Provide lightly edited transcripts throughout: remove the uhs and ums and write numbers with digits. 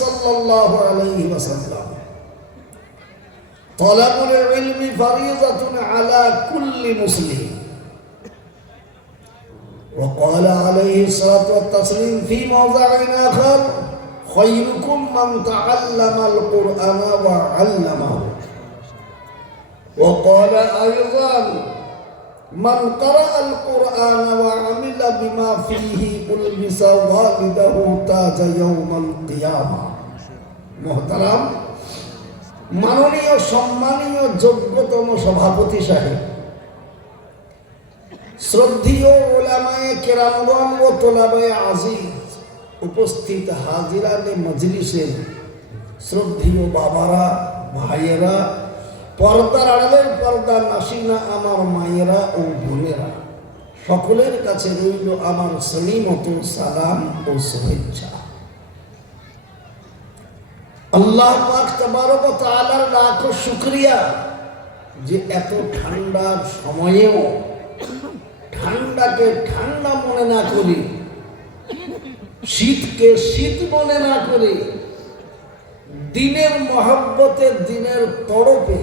সাল্লাল্লাহু আলাইহি ওয়াসাল্লাম তালাবুল ইলমি ফারিযাতুন আলা কুল্লি মুসলিম وقال عليه الصلاة والتسليم في موضع آخر خيركم من تعلم القرآن وعلمه وقال أيضا من قرأ القرآن وعمل بما فيه ألبس والده تاج يوم القيامة محترم মাননীয় সম্মানীয় যোগ্যতম সভাপতি সাহেব, শ্রদ্ধেয় উলামায়ে কেরামগণ ও তোলাবায়ে আজিজ, উপস্থিত হাজিরানে মজলিসের শ্রদ্ধেয় বাবারা, ভাইয়েরা, পর্দার আড়ালের পর্দা নাসিনা আমার মায়েরা ও বোনেরা, সকলের কাছে রইল আমার সলিমত সালাম ও শুভেচ্ছা। আল্লাহ পাক তাবারক ওয়া তাআলার লাখো শুকরিয়া যে এত ঠান্ডার সময়েও ঠান্ডাকে ঠান্ডা মনে না করে, শীতকে শীত মনে না করে, দিনের মহব্বতে, দিনের তড়পে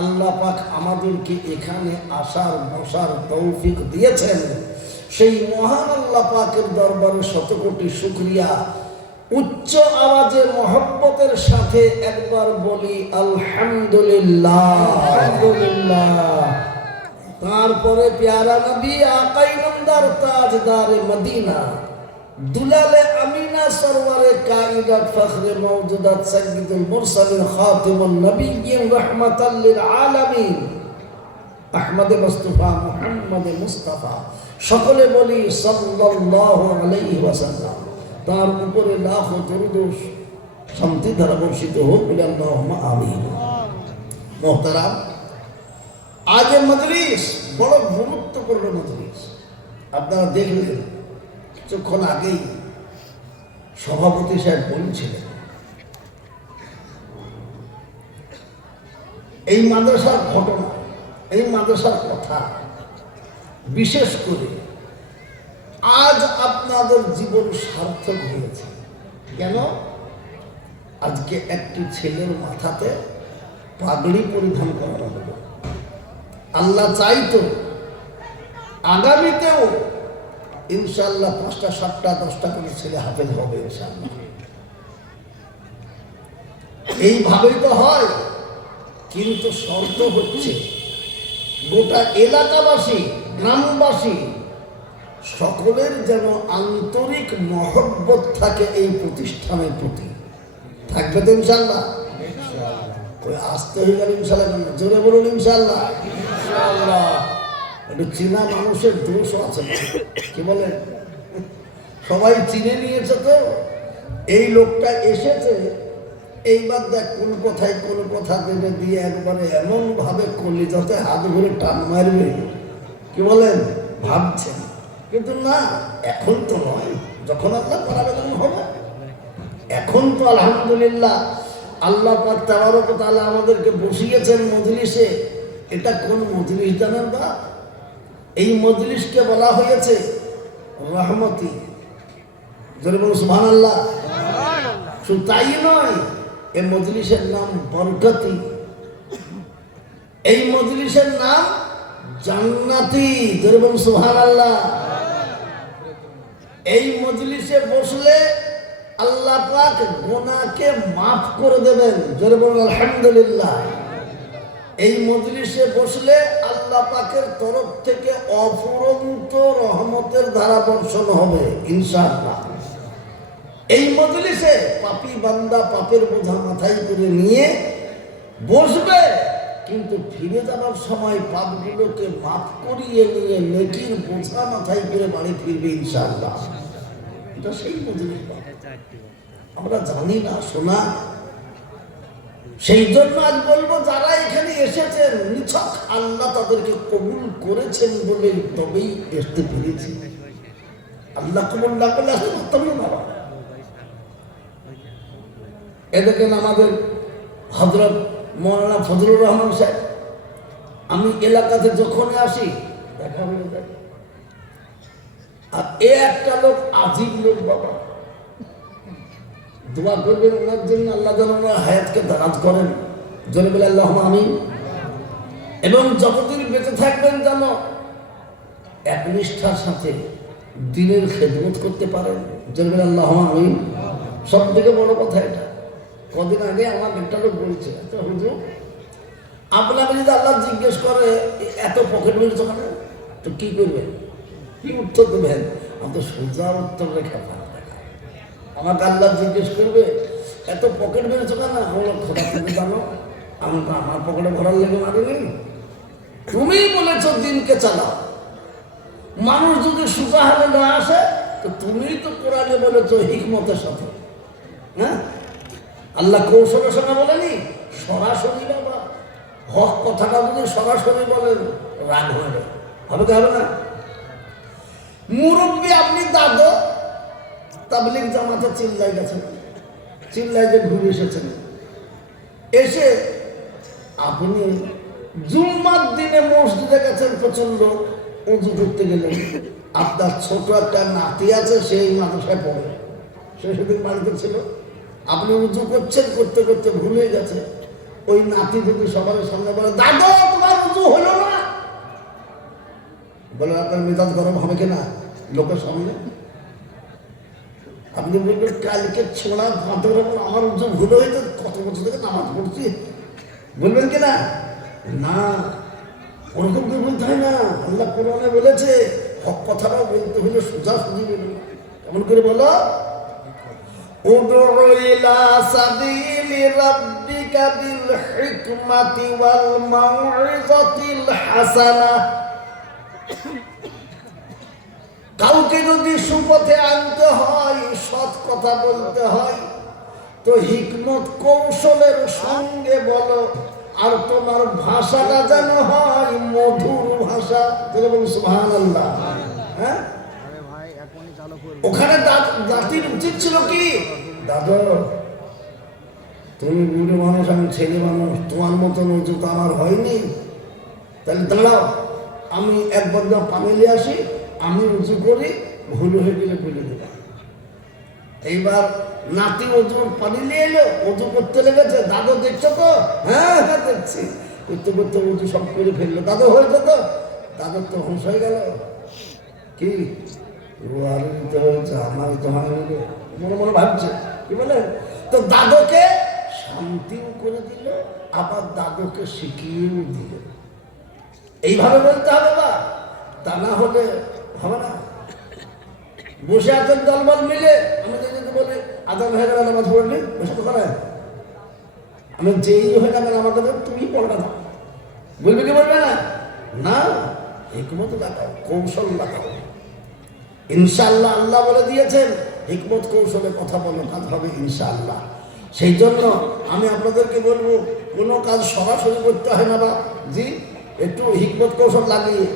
আল্লাহ পাক আমাদেরকে এখানে আসার বসার তৌফিক দিয়েছেন। সেই মহান আল্লাহ পাকের দরবারে শতকোটি শুকরিয়া। উচ্চ আওয়াজে মহব্বতের সাথে একবার বলি আলহামদুলিল্লাহ, আলহামদুলিল্লাহ। তারপরে প্যারা নবী আকাই নামদার তাজদারে মদিনা, দুলালে আমিনা সরওয়ারে কায়দাত ফখরে মওজুদাত সাইয়্যিদুল মুরসালিন খাতিমুন নবিয়্যিন রাহমাতাল লিল আলামিন আহমদ মুস্তাফা মুহাম্মদ মুস্তাফা, সকলে বলি সাল্লাল্লাহু আলাইহি ওয়াসাল্লাম। তার উপরে লাখ দরুদ শান্তি ধারা বর্ষিত হোক, আল্লাহুম্মা আমিন। মুহতারাম, আজকের মজলিস বড় গুরুত্বপূর্ণ মজলিস। আপনারা দেখলেন কিছুক্ষণ আগেই সভাপতি সাহেব বলছিলেন এই মাদ্রাসার ঘটনা, এই মাদ্রাসার কথা। বিশেষ করে আজ আপনাদের জীবন সার্থক হয়েছে। কেন? আজকে একটি ছেলের মাথাতে পাগড়ি পরিধান করানো হলো। আল্লাহ চাইতো আগামীতেও ইনশাআল্লাহ 5টা 7টা 10টা করে ছেলে হাফেজ হবে ইনশাআল্লাহ। এইভাবেই তো হয়, কিন্তু শর্ত হচ্ছে গোটা এলাকাবাসী, গ্রামবাসী সকলের যেন আন্তরিক মহব্বত থাকে এই প্রতিষ্ঠানের প্রতি। থাকবে তো ইনশাআল্লাহ? আসতে হয়ে গেল ইনশাআল্লাহ, জোরে বলুন ইনশাআল্লাহ। ইনশাআল্লাহ। একটু চীনা মানুষের দোষও আছে, কি বলেন? সবাই চিনে নিয়েছে তো, এই লোকটা এসেছে, এইবার দেখ কোন কথা দেবে দিয়ে একবারে এমন ভাবে কলিজাতে হাত ধরে টান মারবে, কি বলেন, ভাবছেন। কিন্তু না, এখন তো নয়, যখন আল্লাহ করাবে তখন হবে। এখন তো আলহামদুলিল্লাহ আল্লাহ পাক তাবারক ওয়া তাআলা আমাদেরকে বসিয়েছেন মজলিসে। এটা কোন মজলিস জানেন বা? এই মজলিসকে বলা হয়েছে রহমতি। জোরে বলুন সুবহানাল্লাহ। শুধু তাই নয়, এই মজলিসের নাম বরকতি, এই মজলিসের নাম জান্নাতি। জোরে বলুন সুবহানাল্লাহ। এই মজলিসে বসলে আল্লাহ পাক গুনাহকে মাফ করে দেবেন। জোরে বলুন আলহামদুলিল্লাহ। এই মজলিসে বসলে আল্লাহ পাকের তরফ থেকে অফুরন্ত রহমতের ধারা বর্ষণ হবে ইনশাআল্লাহ। এই মজলিসে পাপী বান্দা পাপের বোঝা মাথায় করে নিয়ে বসবে, কিন্তু ফিরে যাওয়ার সময় পাপগুলোকে মাফ করিয়ে নিয়ে নেকির বোঝা মাথায় করে বাড়ি ফিরবে ইনশাআল্লাহ। এটা সেই মজলিস আমরা জানি না, শোনা। সেই জন্য আজ বলবো, যারা এখানে এসেছেন নিছক আল্লাহ তাদেরকে কবুল করেছেন বলে তবেই আসতে পেরেছি। আল্লাহ কবুল না করলে আসতে পারতাম না বাবা। এ দেখেন আমাদের হযরত মৌলানা ফজলুর রহমান সাহেব, আমি এলাকাতে যখন আসি দেখা হয়ে যায়। আর এ একটা লোক আজীব লোক বাবা, দোয়া করবেন ওনার জন্য, আল্লাহ যেন ওনার হায়াতকে দারাজ করেন, জোরে বলে আল্লাহুম্মা আমিন। এবং যতদিন বেঁচে থাকবেন যেন একনিষ্ঠার সাথে দিনের খেদমত করতে পারেন, জোরে বলে আল্লাহুম্মা আমিন। সব থেকে বড় কথা এটা, কদিন আগে আমার একটা লোক বলছে, আচ্ছা হুজুর আপনাকে যদি আল্লাহ জিজ্ঞেস করে এত পকেট মেরেছ কেন, তো কি করবেন, কি উত্তর দেবেন? আমি তো সোজা উত্তর রেখা আমাকে আল্লাহ জিজ্ঞেস করবে এত পকেট মেরেছ কেন, আমার খোদা তুমি জানো আমি তো আমার পকেটে ভরার লেগে মারিনি, তুমি বলেছ দিনকে চালাও। মানুষ যদি সোজা হালে না আসে তো তুমি তো কোরআনে বলেছ হিকমতের সাথে, হ্যাঁ আল্লাহ কৌশলের সঙ্গে বলেনি সরাসরি। বাবা হক কথাটা যদি সরাসরি বলেন রাগ হয়ে যাবে, হবে কি হবে না? মুরব্বী আপনি দাদু তাবলীগ জামাতে চিল্লাই গেছেন, চিল্লাই যে ঘুরে এসেছেন, এসে আপনি জুম্মার দিনে মসজিদে গেছেন, প্রচন্ড উঁচু করতে গেলেন, আপনার ছোট একটা নাতি আছে সেই মাদ্রাসায় পড়ে, সে সেদিন বাড়িতে ছিল, আপনি উঁচু করছেন, করতে করতে ভুলে গেছে। ওই নাতি যদি সবার সামনে বলে দাদু তোমার উঁচু হলো না, বলে আপনার মেজাজ গরম হবে কিনা লোকের সামনে? আপনি বলবেন কালকে ছোড়া ভাতের ওপর আমার উঁচু ভুল হয়েছে, কত বছর থেকে নামাজ পড়ছি, বলবেন কিনা? না, ওরকম তো বলতে হয় না। আল্লাহ কোরআনে বলেছে হক কথাটাও বলতে হলে সোজা সুজি বলুন। কেমন করে বলো? উদউ ইলা সাবিলি রাব্বিকা বিল হিকমাতি ওয়াল মাউইযাতিল হাসানাহ। কাউকে যদি সুপথে আনতে হয়, সৎ কথা বলতে হয়, তো হিকমত কৌশলের সঙ্গে বলো, আর তোমার ভাষাটা যেন হয় মধুর ভাষা। সুবহানাল্লাহ। হ্যাঁ, ওখানে জাতির উচিত ছিল কি, দাদা তুমি বুড়ো মানুষ, আমি ছেলে মানুষ, তোমার মতন উঁচু তো আমার হয়নি, তাহলে দাঁড়াও আমি একবার পানি নিয়ে আসি, আমি উঁচু করি, ভুল হয়ে গেলে ফেলে দেব। এইবার নাতি ওজুর পানি নিয়ে এলো, ওজু করতে লেগেছে, দাদু দেখছো তো? হ্যাঁ হ্যাঁ দেখছি। করতে করতে উঁচু সব করে ফেললো, দাদু হয়েছে তো? দাদুর তো হুঁশ হয়ে গেল, কি আরো দিতে হয়েছে, আমার তো হয়নি, মনে মনে ভাবছে, কি বলে? তো দাদুকে শান্তিও করে দিল, আবার দাদুকে শিখিয়েও দিল। এইভাবে বলতে হবে বা, তা না হলে হবে না। বসে আছেন দলবল মিলে, আমি যদি বলি আদান হয়ে গেল নামাজ পড়লি, বসে তো করে আমি যেই হয়ে গেল আমাদের তুমি পড়বে না, বলবে কি বলবে না? না, হিকমত লাগাও, কৌশল লাগাও। ইনশাআল্লাহ আল্লাহ বলে দিয়েছেন হিকমত কৌশলে কথা বলো, কাজ হবে ইনশাআল্লাহ। সেই জন্য আমি আপনাদেরকে বলবো কোনো কাজ সরাসরি করতে হয় না, বা জি একটু হিকমত কৌশল লাগিয়ে।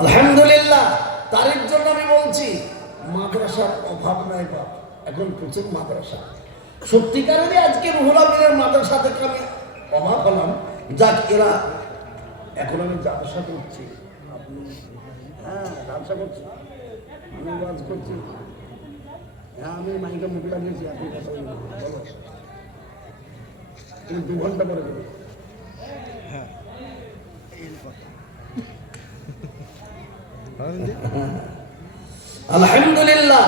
আলহামদুলিল্লাহ, তারির জন্য আমি বলছি মাদ্রাসার অভাব নাই বা, এখন প্রচুর মাদ্রাসা। সত্যিকারেরই আজকে রুহুল আমিনের মাদ্রাসা থেকে আমি অবাক হলাম। যাক, এরা এখন আমি ব্যবসা করছি, হ্যাঁ ব্যবসা করছি, আমি কাজ করছি, হ্যাঁ আমি মাইকে মুখ লাগিয়েছি, আপনি কথা বলো, তুমি 2 ঘন্টা পরে দেবে। আলহামদুলিল্লাহ।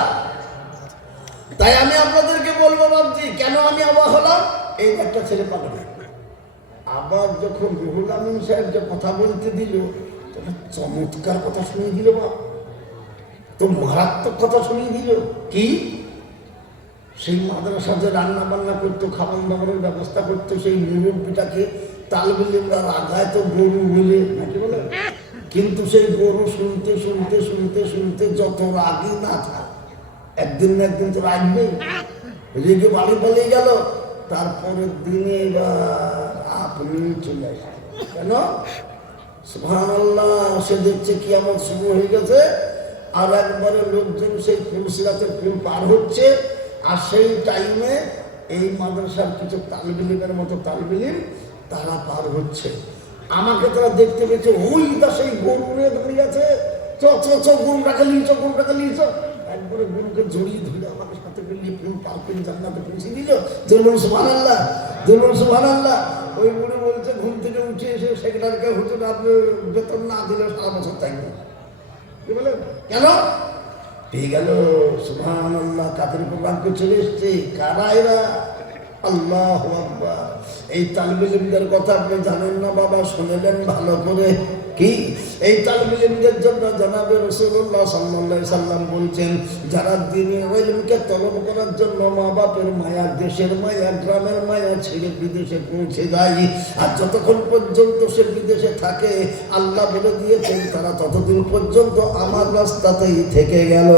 তাই আমি আপনাদেরকে বলবো বাবজি, কেন আমি অবাক হলাম, এই একটা ছেলে পাগল, আবার যখন রুহুল আমিন সাহেব যে কথা বলতে দিল, চমৎকার কথা শুনিয়ে দিল, বা তো মারাত্মক কথা শুনিয়ে দিল। কি সেই মাদ্রাসা যে রান্না বান্না করতো, খাবার দাবারের ব্যবস্থা করতো, সেই মুরব্বিটাকে তালবিলিমরা রাগায় তো গরু বলে, নাকি বলে? কিন্তু সেই গরু শুনতে শুনতে শুনতে শুনতে যত রাগই না থাক, একদিন না একদিন তো রাখবেই, রেগে বাড়ি পালিয়ে গেল। তারপরের দিনে এবার আপনি চলে আসেন, কেন? সুবহানাল্লাহ, সে দেখছে কিয়ামত শুরু হয়ে গেছে, আর একবারে লোকজন সেই ফুলসিরাতের ফুল পার হচ্ছে, আর সেই টাইমে এই মাদ্রাসার কিছু তালবিলিমের মতো তালবিলিম তারা পার হচ্ছে। আমাকে তারা দেখতে পেয়েছে, ওই দাসে গরু নিয়ে দাঁড়িয়ে আছে, চ চ চ গরুটাকে নিয়েছ, গরুটাকে নিয়েছ। একবারে গরুকে জড়িয়ে ধরে আমাকে সাথে লিফুন পালপিন জান্নাতে পৌঁছে দিল। জলুন সুবহানাল্লাহ, জলুন সুবহানাল্লাহ। ওই বুড়ি বলছে, ঘুম থেকে উঠে এসে সেক্রেটারিকে হুজুর আপনি বেতন না দিলে সারা বছর থাকবে। কি বলেন? কেন? পেয়ে গেল। সুবহানাল্লাহ, কাদের উপর রাগ চলে এসছে। কারা এরা? আল্লাহু আকবার। এই তালিবে ইলমদের কথা আপনি জানেন না বাবা, শুনলেন ভালো করে। কি এই তালিবে ইলমদের জন্য জনাবে রাসূলুল্লাহ সাল্লাল্লাহু আলাইহি সাল্লাম বলছেন, যারা দ্বীনি ইলমকে তলব করার জন্য মা বাপের মায়া, দেশের মায়া, গ্রামের মায়া ছেড়ে বিদেশে পৌঁছে যায়, আর যতক্ষণ পর্যন্ত সে বিদেশে থাকে আল্লাহ বলে দিয়েছেন তারা ততদিন পর্যন্ত আমার রাস্তাতেই থেকে গেল।